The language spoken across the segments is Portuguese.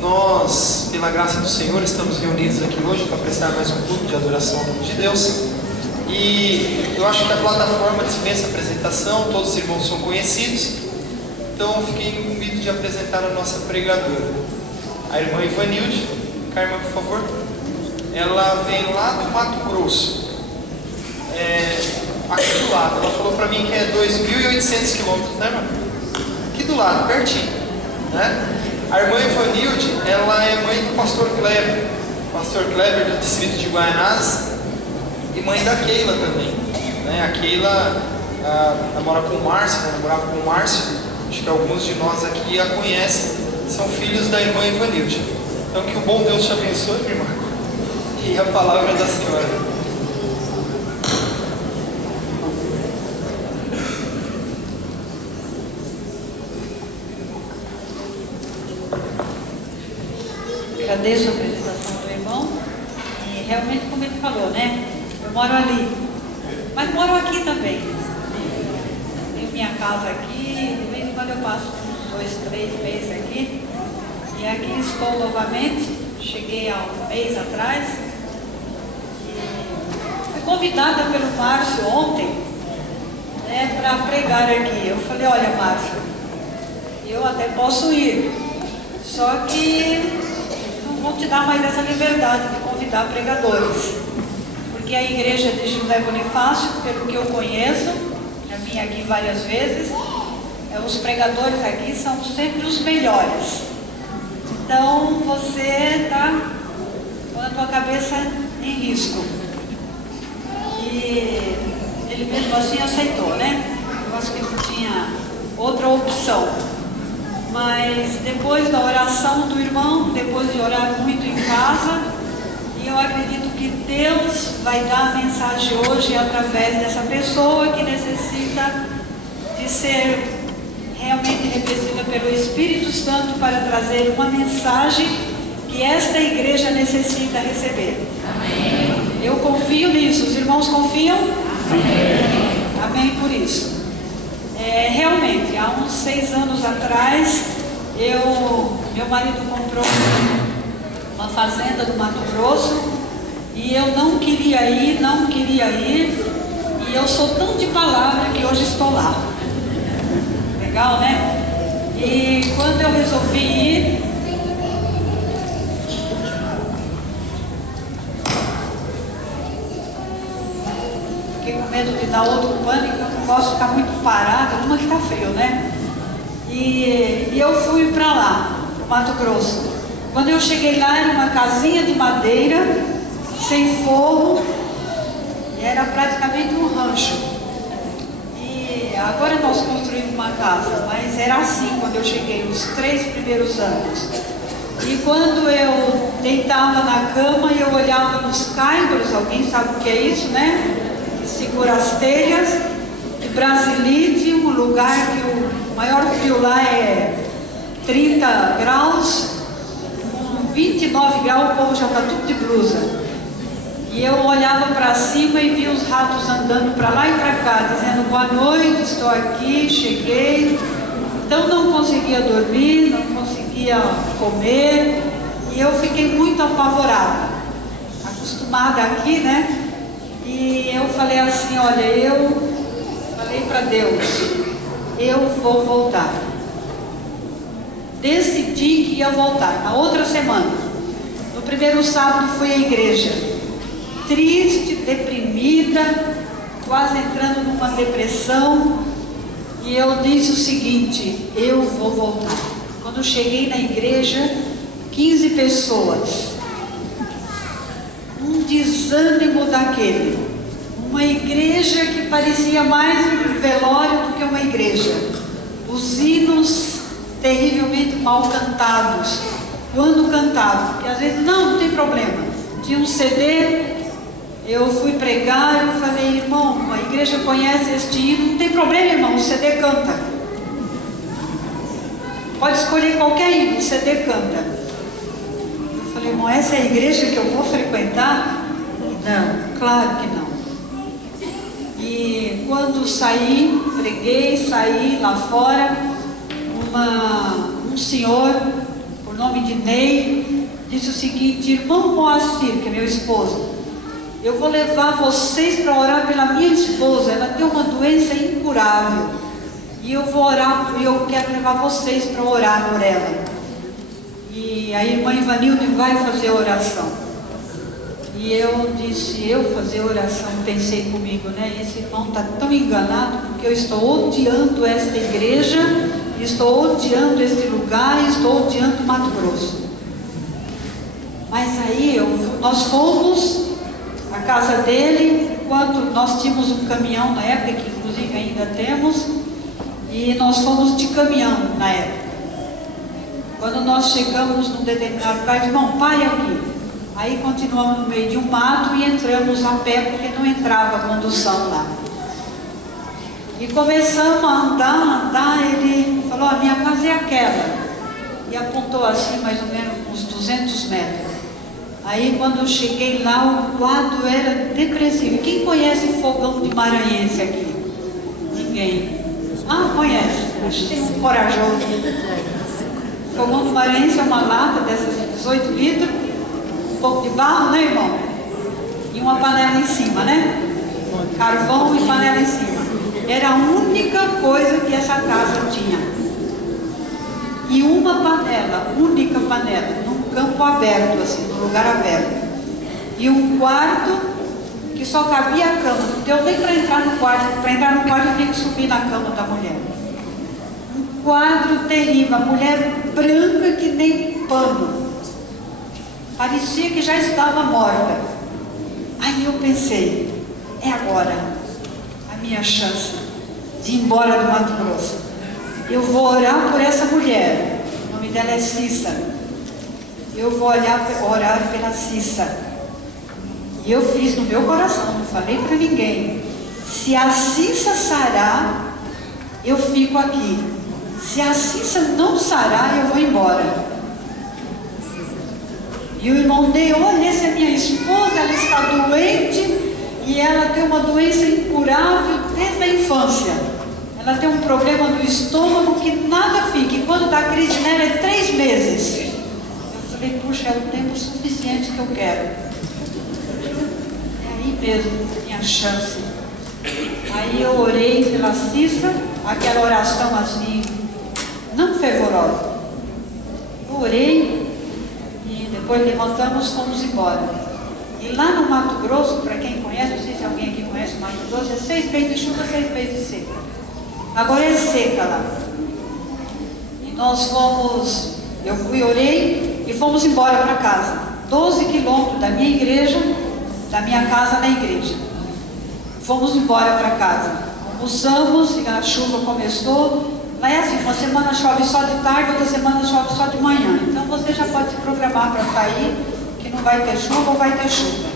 Nós, pela graça do Senhor, estamos reunidos aqui hoje para prestar mais um culto de adoração ao nome de Deus. E eu acho que a plataforma dispensa apresentação, todos os irmãos são conhecidos. Então eu fiquei incumbido de apresentar a nossa pregadora, a irmã Ivanilde. Carmen, por favor. Ela vem lá do Mato Grosso, aqui do lado. Ela falou para mim que é 2.800 quilômetros, né, irmã? Aqui do lado, pertinho, né? A irmã Ivanilde, ela é mãe do pastor Kleber do distrito de Guaianazes, e mãe da Keila também, né? A Keila namora com o Márcio, né? Namorava com o Márcio. Acho que alguns de nós aqui a conhecem, são filhos da irmã Ivanilde. Então que o bom Deus te abençoe, minha irmã, e a palavra da Senhora. Agradeço a apresentação do irmão. E realmente, como ele falou, né? Eu moro ali, mas moro aqui também. Tenho minha casa aqui, de vez em quando eu passo 2, 3 meses aqui. E aqui estou novamente. Cheguei há um mês atrás. E fui convidada pelo Márcio ontem, né, para pregar aqui. Eu falei, olha, Márcio, eu até posso ir, só que vou te dar mais essa liberdade de convidar pregadores, porque a igreja de José Bonifácio, pelo que eu conheço, já vim aqui várias vezes, os pregadores aqui são sempre os melhores. Então você está com a tua cabeça em risco. E ele mesmo assim aceitou, né? Eu acho que não tinha outra opção. Mas depois da oração do irmão, depois de orar muito em casa, e eu acredito que Deus vai dar a mensagem hoje através dessa pessoa que necessita de ser realmente revestida pelo Espírito Santo para trazer uma mensagem que esta igreja necessita receber. Amém. Eu confio nisso. Os irmãos confiam? Amém. Amém por isso. Realmente, há uns 6 anos atrás, meu marido comprou uma fazenda no Mato Grosso e eu não queria ir, e eu sou tão de palavra que hoje estou lá. Legal, né? E quando eu resolvi ir, fiquei com medo de dar outro pânico, eu não posso ficar muito parada, numa que está frio, né? E eu fui para lá, no Mato Grosso. Quando eu cheguei lá, era uma casinha de madeira, sem forro, e era praticamente um rancho. E agora nós construímos uma casa, mas era assim quando eu cheguei, os 3 primeiros anos. E quando eu deitava na cama e eu olhava nos caibros, alguém sabe o que é isso, né? Segura as telhas, de Brasilite, um lugar que o maior frio lá é 30 graus, com 29 graus o povo já está tudo de blusa. E eu olhava para cima e via os ratos andando para lá e para cá, dizendo boa noite, estou aqui, cheguei. Então não conseguia dormir, não conseguia comer, e eu fiquei muito apavorada, acostumada aqui, né? E eu falei assim, olha, eu falei para Deus, eu vou voltar. Decidi que ia voltar, na outra semana. No primeiro sábado fui à igreja, triste, deprimida, quase entrando numa depressão. E eu disse o seguinte, eu vou voltar. Quando eu cheguei na igreja, 15 pessoas. Um desânimo daquele. Uma igreja que parecia mais um velório do que uma igreja. Os hinos terrivelmente mal cantados. Quando cantado, porque às vezes não tem problema. Tinha um CD, eu fui pregar, eu falei, irmão, a igreja conhece este hino, não tem problema, irmão, o CD canta. Pode escolher qualquer hino, o CD canta. Eu falei, irmão, essa é a igreja que eu vou frequentar? Não, claro que não. E quando saí, preguei, saí lá fora, um senhor nome de Ney, disse o seguinte: irmão Moacir, que é meu esposo, eu vou levar vocês para orar pela minha esposa, ela tem uma doença incurável, e eu vou orar, eu quero levar vocês para orar por ela. E a irmã Ivanilde vai fazer oração. E eu disse, eu fazer oração, pensei comigo, né? Esse irmão está tão enganado, porque eu estou odiando esta igreja, estou odiando este lugar, estou odiando Mato Grosso. Mas aí nós fomos à casa dele, enquanto nós tínhamos um caminhão na época, que inclusive ainda temos, e nós fomos de caminhão na época. Quando nós chegamos num determinado lugar, irmão, pare aqui. Aí continuamos no meio de um mato e entramos a pé, porque não entrava a condução lá. E começamos a andar, ele falou, a minha casa é aquela. E apontou assim, mais ou menos uns 200 metros. Aí quando eu cheguei lá, o quadro era depressivo. Quem conhece Fogão de Maranhense aqui? Ninguém. Ah, conhece. Acho que tem um corajoso. Fogão do Maranhense é uma lata dessas de 18 litros. Um pouco de barro, né, irmão? E uma panela em cima, né? Carvão e panela em cima. Era a única coisa que essa casa tinha. E uma panela, única panela, num campo aberto, assim, num lugar aberto. E um quarto que só cabia a cama. Não deu nem para entrar no quarto. Para entrar no quarto eu tinha que subir na cama da mulher. Um quadro terrível, a mulher branca que nem pano. Parecia que já estava morta. Aí eu pensei, é agora a minha chance de ir embora do Mato Grosso. Eu vou orar por essa mulher. O nome dela é Cissa. Eu vou orar pela Cissa. E eu fiz no meu coração, não falei para ninguém. Se a Cissa sarar, eu fico aqui. Se a Cissa não sarar, eu vou embora. E o irmão Ney, olha, essa é minha esposa, ela está doente e ela tem uma doença incurável desde a infância. Ela tem um problema no estômago que nada fica. E quando dá crise nela é 3 meses. Eu falei, puxa, é o tempo suficiente que eu quero. É aí mesmo, minha chance. Aí eu orei pela Cissa, aquela oração assim, não fervorosa. Eu orei. Depois levantamos, fomos embora. E lá no Mato Grosso, para quem conhece, não sei se alguém aqui conhece o Mato Grosso, é 6 meses de chuva, 6 meses de seca. Agora é seca lá. E nós fomos, eu fui, orei e fomos embora para casa. 12 quilômetros da minha igreja, da minha casa na igreja. Fomos embora para casa. Almoçamos e a chuva começou. Lá é assim, uma semana chove só de tarde, outra semana chove só de manhã. Então você já pode se programar para sair, que não vai ter chuva ou vai ter chuva.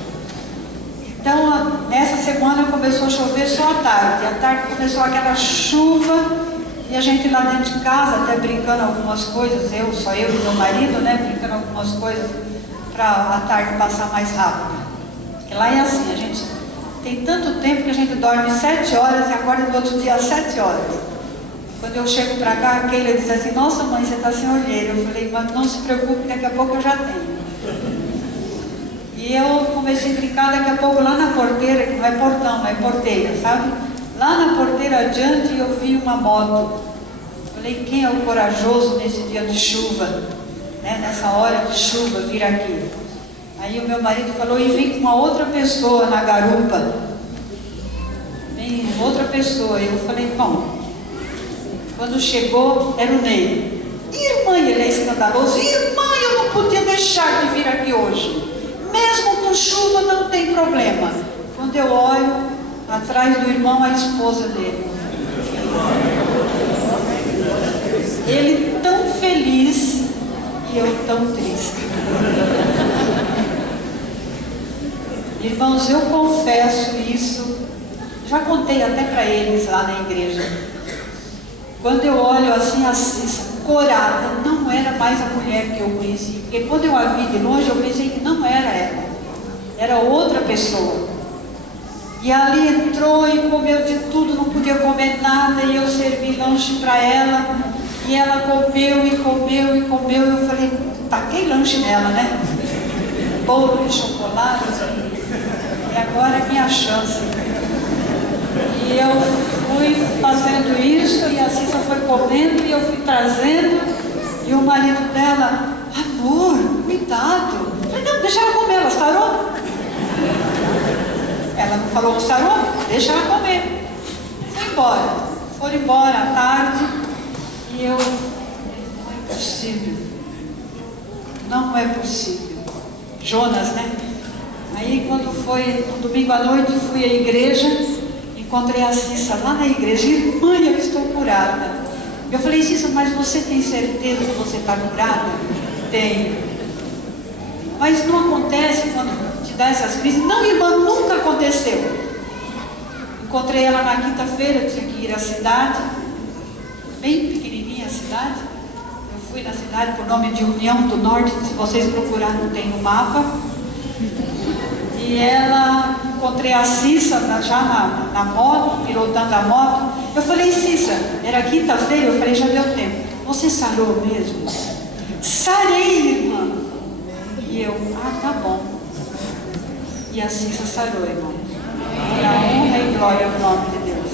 Então, nessa semana começou a chover só à tarde. À tarde começou aquela chuva e a gente lá dentro de casa, até brincando algumas coisas, só eu e meu marido, né, brincando algumas coisas para a tarde passar mais rápido. Porque lá é assim, a gente tem tanto tempo que a gente dorme 7 horas e acorda no outro dia às 7 horas. Quando eu chego para cá, a Keila diz assim, nossa mãe, você está sem olheira. Eu falei, mas não se preocupe, daqui a pouco eu já tenho. E eu comecei a brincar, daqui a pouco lá na porteira, que não é portão, é porteira, sabe? Lá na porteira adiante eu vi uma moto. Falei, quem é o corajoso nesse dia de chuva? Né? Nessa hora de chuva, vir aqui. Aí o meu marido falou, e vem com uma outra pessoa na garupa. Vem outra pessoa. E eu falei, bom... Quando chegou, era o Ney. Irmã, ele é escandaloso. Irmã, eu não podia deixar de vir aqui hoje. Mesmo com chuva, não tem problema. Quando eu olho, atrás do irmão, a esposa dele. Ele tão feliz e eu tão triste. Irmãos, eu confesso isso. Já contei até para eles lá na igreja. Quando eu olho assim, a Cissa, corada, não era mais a mulher que eu conheci. Porque quando eu a vi de longe, eu pensei que não era ela. Era outra pessoa. E ali entrou e comeu de tudo, não podia comer nada. E eu servi lanche para ela. E ela comeu e comeu e comeu. E eu falei, tá taquei lanche nela, né? Bolo de chocolate, e agora é minha chance. E eu fui fazendo isso, e a Cissa foi comendo, e eu fui trazendo, e o marido dela, amor, cuidado. Eu falei, não, deixa ela comer, ela sarou. Ela não falou sarou, deixa ela comer. Fui embora, foram embora à tarde, e eu, não é possível, não é possível. Jonas, né? Aí quando foi no domingo à noite, fui à igreja, encontrei a Cissa lá na igreja, irmã, eu estou curada. Eu falei, Cissa, mas você tem certeza que você está curada? Tenho. Mas não acontece quando te dá essas crises? Não, irmã, nunca aconteceu. Encontrei ela na quinta-feira, tinha que ir à cidade, bem pequenininha a cidade. Eu fui na cidade por nome de União do Norte, se vocês procurarem tem no mapa. E ela, encontrei a Cissa já na moto, pilotando a moto. Eu falei, Cissa, era quinta-feira, eu falei, já deu tempo. Você sarou mesmo? Sarei, irmã. E eu, tá bom. E a Cissa sarou, irmão. Para a honra e glória ao nome de Deus.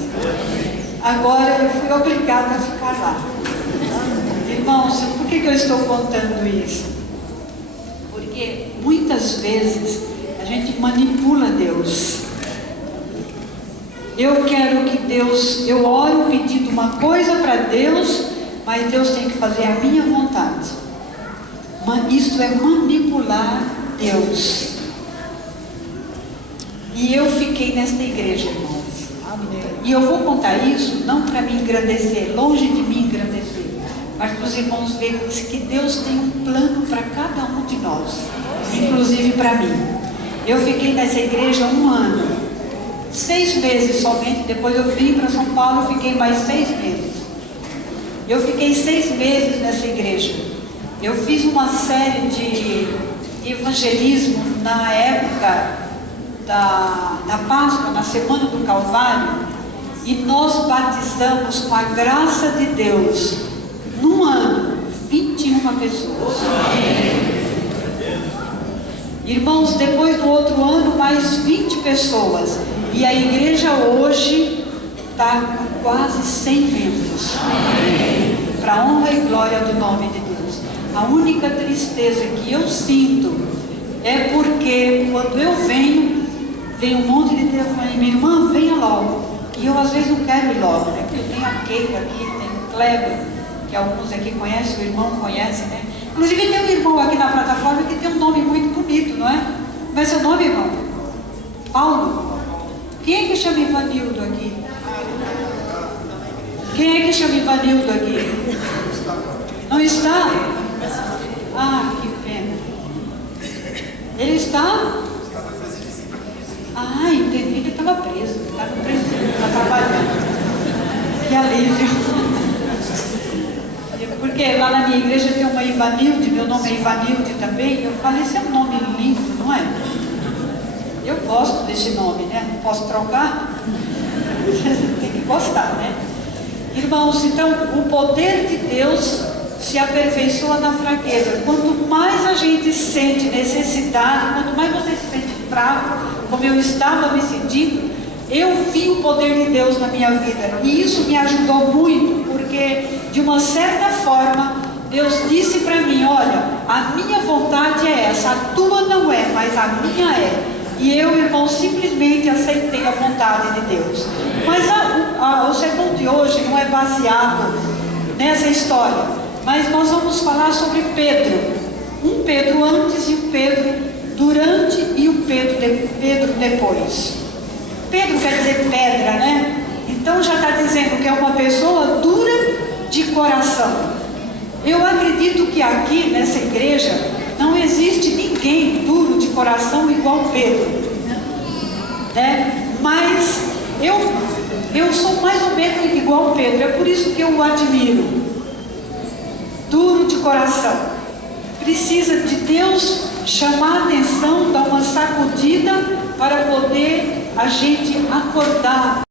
Agora eu fui obrigada a ficar lá. Irmãos, por que eu estou contando isso? Porque muitas vezes a gente manipula Deus. Eu quero que Deus, eu oro pedindo uma coisa para Deus, mas Deus tem que fazer a minha vontade. Isso é manipular Deus. E eu fiquei nesta igreja, irmãos. Amém. E eu vou contar isso não para me engrandecer, longe de me engrandecer, mas para os irmãos verem que Deus tem um plano para cada um de nós, inclusive para mim. Eu fiquei nessa igreja 1 ano, 6 meses somente. Depois eu vim para São Paulo, fiquei mais 6 meses. Eu fiquei 6 meses nessa igreja. Eu fiz uma série de evangelismo na época da Páscoa, na Semana do Calvário, e nós batizamos com a graça de Deus, num ano, 21 pessoas. Irmãos, depois do outro ano, mais 20 pessoas. E a igreja hoje está com quase 100 membros. Para a honra e glória do nome de Deus. A única tristeza que eu sinto é porque quando eu venho, vem um monte de telefone, minha irmã, venha logo. E eu às vezes não quero ir logo, né? Porque tem a Keila aqui, tem o Kleber, que alguns aqui conhecem, o irmão conhece, né? Inclusive tem um irmão aqui na plataforma que tem um nome muito bonito, não é? Como é seu nome, irmão? Paulo? Quem é que chama Ivanildo aqui? Quem é que chama Ivanildo aqui? Não está? Ah, que pena. Ele está? Ah, entendi que ele estava preso. Estava preso, estava trabalhando. Que alívio. Porque lá na minha igreja tem uma Ivanilde, meu nome é Ivanilde também. Eu falei, esse é um nome lindo, não é? Eu gosto desse nome, né? Não posso trocar. Tem que gostar, né? Irmãos, então o poder de Deus se aperfeiçoa na fraqueza. Quanto mais a gente sente necessidade, quanto mais você se sente fraco, como eu estava me sentindo, eu vi o poder de Deus na minha vida. E isso me ajudou muito, porque de uma certa forma Deus disse para mim, olha, a minha vontade é essa, a tua não é, mas a minha é. E eu, irmão, simplesmente aceitei a vontade de Deus. Mas o sermão de hoje não é baseado nessa história, mas nós vamos falar sobre Pedro. Um Pedro antes e um Pedro durante e um Pedro depois. Pedro quer dizer pedra, né? Então já está dizendo que é uma pessoa dura de coração. Eu acredito que aqui nessa igreja não existe ninguém duro de coração igual Pedro, né? Mas eu sou mais ou menos igual Pedro, é por isso que eu o admiro. Duro de coração, precisa de Deus chamar a atenção, dar uma sacudida para poder a gente acordar